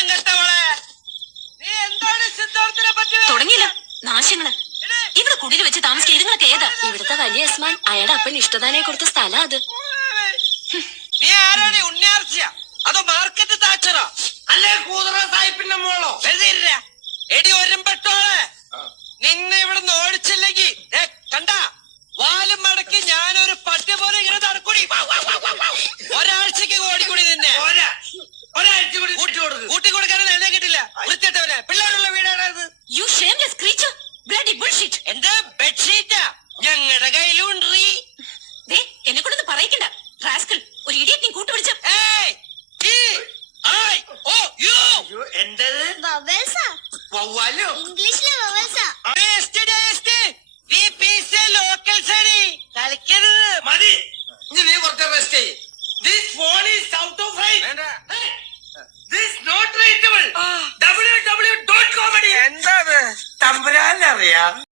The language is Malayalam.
അന്തം കെട്ടവളെ, നീ എന്താണ് സിദ്ധാർത്ഥിനെ പറ്റി തുടങ്ങിയില്ല നാശങ്ങള്. ഇവിടെ കുടിൽ വെച്ച് താമസിക്കുക ഇതുങ്ങളൊക്കെ ഏതാ? ഇവിടുത്തെ വലിയ യസ്മാൻ അയാളുടെ അപ്പൻ ഇഷ്ടദാനെ കൊടുത്ത സ്ഥലം അത്. നീ ആരാണ്? ഉണ്ണിയാർച്ചയാ അതോ മാർക്കറ്റ് താച്ചറോ അല്ലേ കൂതറ സാഹിബിന്റെ മോളോ? എടി ഒരുമ്പെട്ടോളെ, നിന്നെ ഇവിടുന്ന് ഓടിച്ചില്ലെങ്കിൽ കണ്ട വാലും മടക്കി ഞാനൊരു പട്ടി പോലെ ഇങ്ങനെ നടക്കൂടി. ഒരാഴ്ചക്ക് ഓടിക്കൂടി നിന്നെ. ഒരാഴ്ച കൂടി കൂട്ടി കൊടുക്കാനും എന്നെ കിട്ടില്ല. വൃത്തിയിട്ടവനെ പിള്ളേരുള്ള വീടാണത്. You shameless creature, bloody bullshit. എന്ത് ബെഡ്ഷീറ്റാ ഞങ്ങളുടെ കയ്യിലുണ്ട്? എന്നെ കൊണ്ടൊന്ന് പറയിക്കണ്ട റാസ്കൽ. ഒരു ഇഡിയറ്റ് നീ കൂട്ടുപിടിച്ച. ഇംഗ്ലീഷിലെ വവൽസാ. കളിക്കരുത്. മതി, നീ കുറച്ച് റെസ്റ്റ് ചെയ്യ്. This phone is out of range. This not reachable. www.comedy. എന്താ തമ്പുരാനറിയാം.